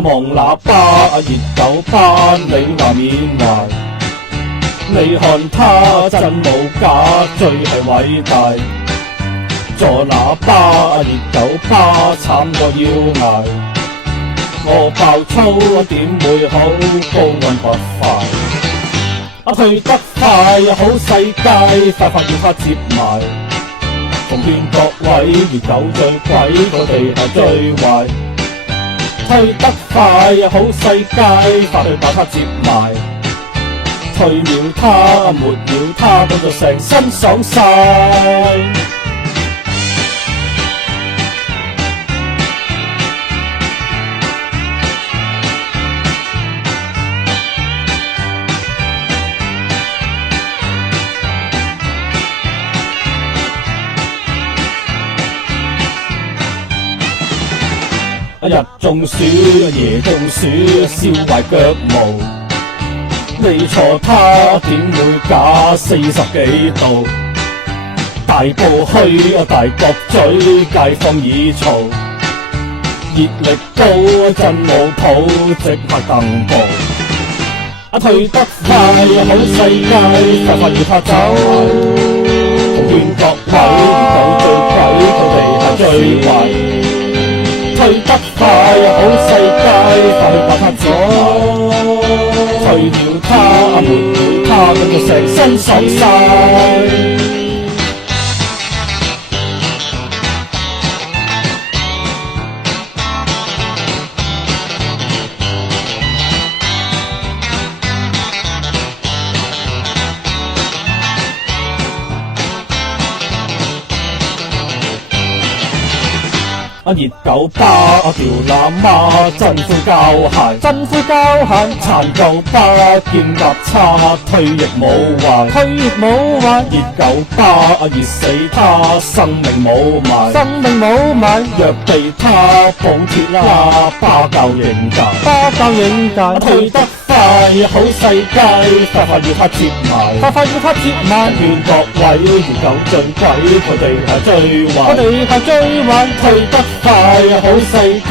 望喇叭，熱狗巴，你話緬懷。你看他真冇假，最係偉大。坐喇叭，熱狗巴，慘過要捱。我爆粗點會好，高溫不快。退得快，好世界，快快要他接埋。奉勸各位，熱狗最鬼，佢哋係最壞。退得快，好世界，快去把他接埋。退了他，沒了他，咁就成身爽晒。日中暑，夜中暑，燒壞腳毛。你錯他點會假40幾度？大埔墟，大角咀，街坊已嘈。熱力高，真冇譜，即刻登報。退得快，好世界，快快要他走。奉勸各位，熱狗最鬼，佢哋係最壞。退得快，好世界，快去把他接埋。退了他，沒了他，咁就成身爽晒。熱狗巴，條喇媽，真灰膠鞋，真灰膠鞋，殘舊巴，劍夾叉，退役冇壞，退役冇壞。熱狗巴，熱死他，生命冇埋，生命冇埋。若被他補貼啦，巴教應屆，巴教應屆。退得快，好世界，快快要他接埋，快快要他接埋。勸各位，熱狗最鬼，佢哋係最壞，佢哋係最壞。退得快，好世界，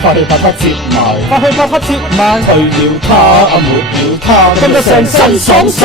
快去把他接埋，快去把他接埋。退了他，沒了他，咁就成身爽晒。